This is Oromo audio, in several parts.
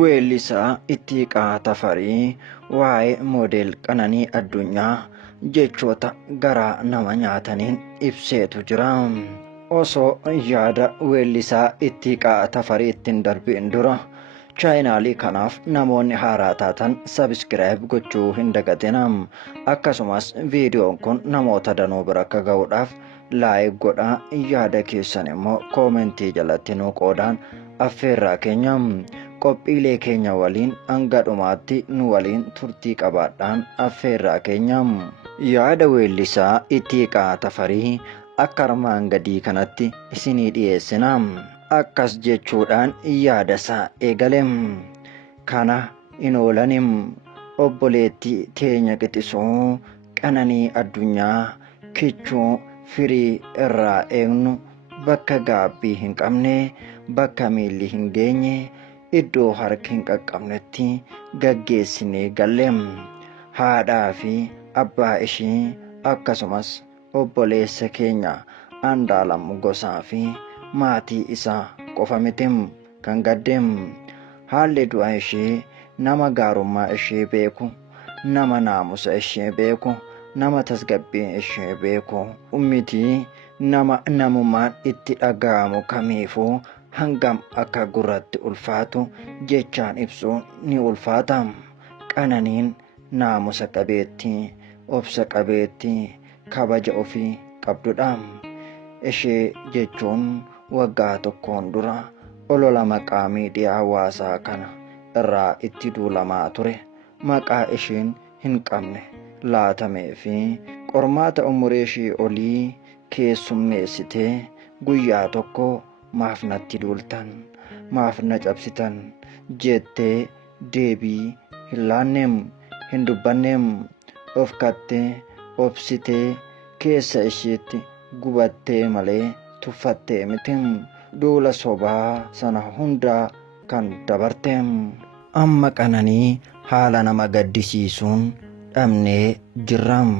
weellisaa Ittiiqaa Tafarii waa'ee moodel Qananii Addunyaa jechoota garaa nama nyaataniin ibseetu jira. Osoo yaada weellisaa Ittiiqaa Tafarii ittiin darbiin dura chaayinaalii kanaaf namoonni haaraa taatan sabskiraayib gochuu hin dagatina. Akkasumas viidiyoon kun namoota danuu bira akka ga'uudhaaf laayik godhaa, yaada keessan immoo koomentii jalatti nuu qoodaan affeerraa keenya. Qophiilee keenya waliin hanga dhumaatti nu waliin turtii qabaadhaan affeerraa keenya. Yaada weellisaa Ittiiqaa Tafarii akka armaan gadii kanatti isinii dhiyeessina. Akkas jechuudhaan yaada isaa eegale. Kana hin oolanim obboleettii teenya qixisuu Qananii Addunyaa kichuu firii irraa eegnu bakka gaabbii hin qabne, bakka miilli hin geenye, iddoo harki hin qaqqabnetti gaggeessinee galle. Haadhaa fi abbaa ishii akkasumas obboleessa keenya Andaalam Gosaa fi maatii isaa qofa miti kan gaddeem. Haalli du'a ishee nama gaarummaa ishee beeku, nama naamusa ishee beeku, nama tasgabbii ishee beeku miti, nama namummaan itti dhaga'amu kamiifuu hangam akka gurratti ulfaatu jechaan ibsuun ni ulfaata. Qananiin naamusa qabeettii, obsa qabeettii, kabaja ofii qabdudha. Ishee jechuun waggaa tokkoon dura olola maqaa miidiyaa hawaasaa kana irraa itti duulamaa ture. Maqaa isheen hin qabne laatamee fi qormaata umurii ishee olii keessummeessitee guyyaa tokko maaf natti duultan, maaf na cabsitan jettee deebii hin laanneem, hin dubbanneem. Of kattee obsitee keessa isheetti gubattee malee tuffattee miti. Duula sobaa sana hundaa kan dabarteem. Amma Qananii haala nama gaddisiisuun dhabnee jirram.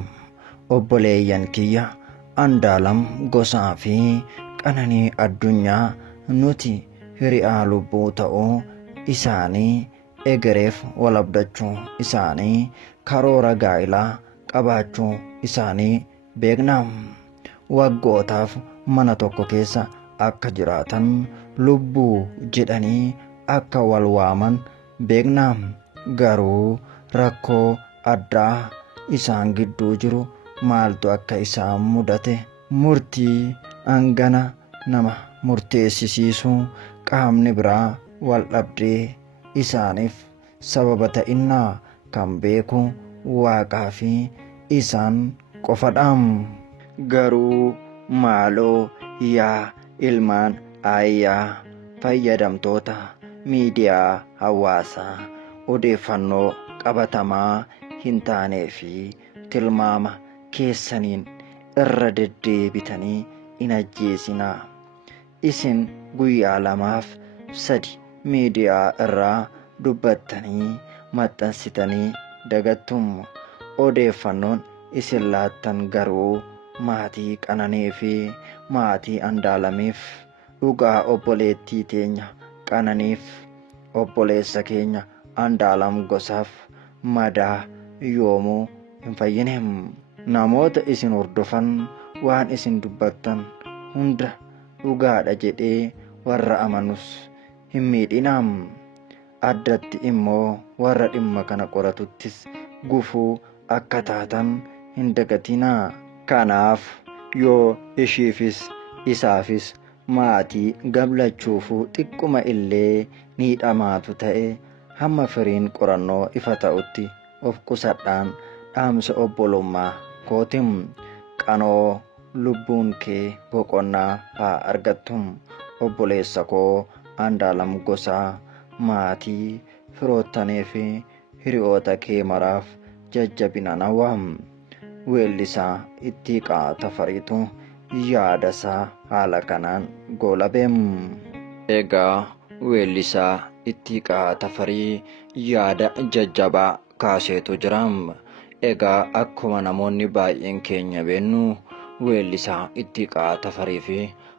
Obboleeyyan kiyya Andaalam Gosaa fi Qananii Addunyaa nuti hiriyaa lubbuu ta'uu isaanii, egereef wal abdachuu isaanii, karoora gaa'ilaa qabaachuu isaanii beekna. Waggootaaf mana tokko keessa akka jiraatan, lubbuu jedhanii akka wal waaman beekna. Garuu rakkoo addaa isaan gidduu jiru maaltu akka isaan mudate murtii hangana nama murteessisiisuu qaamni biraa wal dhabdee isaaniif sababa ta'innaa kan beeku Waaqaa fi isaan qofadhaam. Garuu maaloo yaa ilmaan ayyaa fayyadamtoota miidiyaa hawaasaa odeeffannoo qabatamaa hin taanee fi tilmaama keessaniin irra deddeebitanii hin ajjeesinaa. Isin guyyaa 2-3 miidiyaa irraa dubbattanii maxxansitanii dagattum. Odeeffannoon isin laattan garuu maatii Qananii fi maatii Andaalamiif, dhugaa obboleettii teenya Qananiif, obboleessa keenya Andaalam Gosaaf madaa yoomuu hin fayyineem. Namoota isin hordofan waan isin dubbattan hunda dhugaadha jedhee warra amanus hin miidhinaam. Addatti immoo warra dhimma kana qoratuttis gufuu akka taatan hin dagatinaa. Kanaaf yoo ishiifis isaafis maatii gablachuufuu xiqquma illee miidhamaatu ta'e hamma firiin qorannoo ifa ta'utti of qusadhaan dhaamsa obbolummaa kootim. Qanoo lubbuun kee boqonnaa haa argattum. Obboleessa koo Andaalam Gosaa, maatii, firoottanii fi hiriyoota kee maraaf jajjabina nawwaam. Weellisaa Ittiiqaa Tafariitu yaada isaa haala kanaan goolabeem. Egaa weellisaa Ittiiqaa Tafarii yaada jajjabaa kaaseetu jiraam. Egaa akkuma namoonni baay'een keenya beennu weellisaa Ittiiqaa Tafarii fi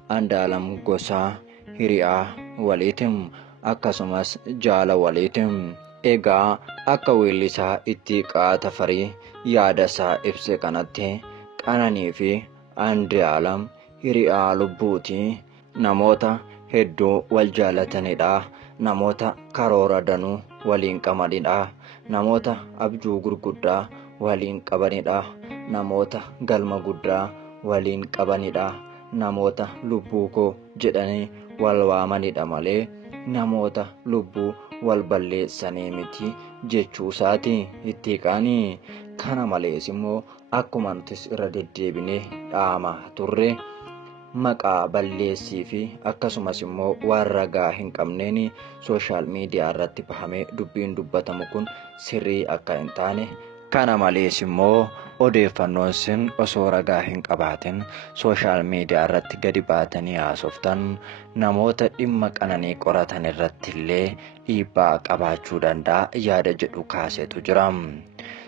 Andaalam Gosaa hiriyaa waliitim. akkasumas jaala waliiti. Egaa akka weellisaa Ittiiqaa Tafarii yaada isaa ibse kanatti Qananii fi Andu'aalam hiriyaa lubbuuti. Namoota hedduu wal jaalatanidha. Namoota karoora danuu waliin qabanidha. Namoota abjuu gurguddaa waliin qabanidha. Namoota galma guddaa waliin qabanidha. Namoota lubbuu koo jedhanii wal waamanidha malee namoota lubbuu wal balleessanii miti jechuu isaati Ittiiqaanii. Kana malees immoo akkuma nutis irra deddeebinee dhaamaa turre maqaa balleessii fi akkasumas immoo waan ragaa hin qabneen sooshaal miidiyaa irratti bahamee dubbiin dubbatamu kun sirrii akka hin taane, kana malees immoo odeeffannoon sin osoo ragaa hin qabaatin sooshaal miidiyaa irratti gadi baatanii haasoftan namoota dhimma Qananii qoratan irratti illee dhiibbaa qabaachuu danda'a yaada jedhu kaasetu jira.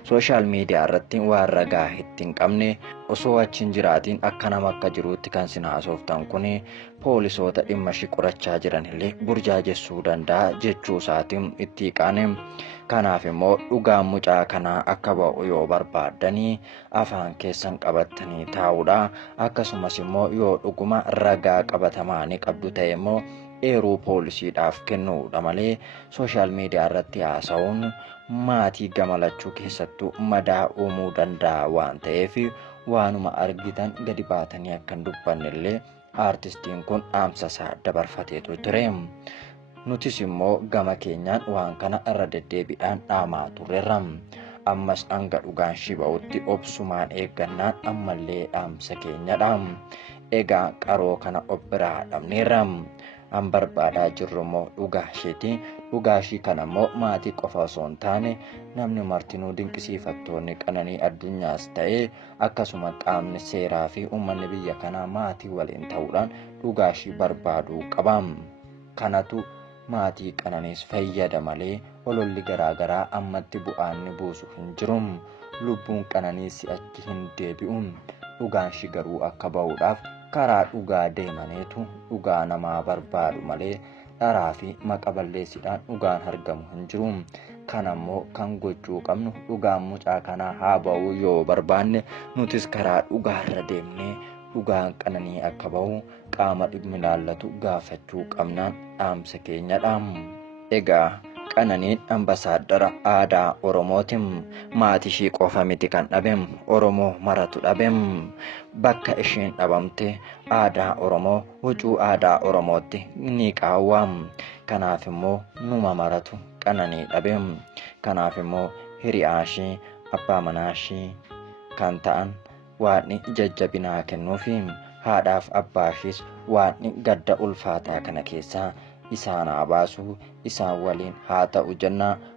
Sooshaal miidiyaa irratti waan ragaa hin qabne osoo achi hin jiraatiin akka nama akka jiruutti kan sin haasoftan kun poolisoota dhimma ishii qorachaa jiran illee burjaajessuu danda'a jechuu isaatiin Ittiiqaan. Kanaaf immoo dhugaan mucaa kanaa akka ba'u yoo barbaaddanii afaan keessan qabattanii taa'uudha. Akkasumas immoo yoo dhuguma ragaa qabatamaa ni qabdu ta'e immoo eeruu poolisiidhaaf kennuudha malee sooshaal miidiyaa irratti haasa'uun maatii gamalachuu keessattuu madaa uumuu danda'a waan ta'eef waanuma argitan gadi baatanii akka hin dubbanne illee aartistiin kun dhaamsa isaa dabarfateetu ture. Nutis immoo gama keenyaan waan kana irra deddeebiidhaan dhaamaa turreerra. Ammas hanga dhugaan ishii ba'utti obsumaan eeggannaan ammallee dhaamsa keenyadha. Egaa qaroo kana of biraa dhabneerra. An barbaadaa jirru immoo dhugaa isheeti. Dhugaa ishii kana immoo maatii qofa osoo hin taane namni martinuu dinqisiifattoonni Qananii addunyaas ta'ee akkasuma qaamni seeraa fi uummanni biyya kanaa maatii waliin ta'uudhaan dhugaa ishii barbaaduu qaba. Kanatu maatii Qananiis fayyada malee ololli garaagaraa ammatti bu'aan ni buusu hin jiru. Lubbuun Qananii si'achi hin deebi'u. Dhugaan ishii garuu akka ba'uudhaaf karaa dhugaa deemaneetu dhugaa namaa barbaadu malee dharaa fi maqa balleessiidhaan dhugaan argamu hin jiru. Kana immoo kan gochuu qabnu dhugaan mucaa kanaa haa ba'u yoo barbaanne nutis karaa dhugaarra deemnee dhugaan Qananii akka ba'u qaama dhimmi ilaallatu gaafachuu qabnaan dhaamsa keenyadha. Egaa Qananiin ambasaaddara aadaa Oromootiin maatii ishii qofa miti kan dhabe, Oromoo maratu dhabe. Bakka isheen dhabamte aadaa Oromoo huccuu aadaa Oromootti ni qaawwa. Kanaaf immoo numa maratu Qananii dhabe. Kanaaf immoo hiriyaa ishii abbaa manaa ishii kan ta'an waaqni jajjabinaa kennuufi haadhaaf abbaa ishiis waaqni gadda ulfaataa kana keessaa isaan haa baasu, isaan waliin haa ta'u jenna.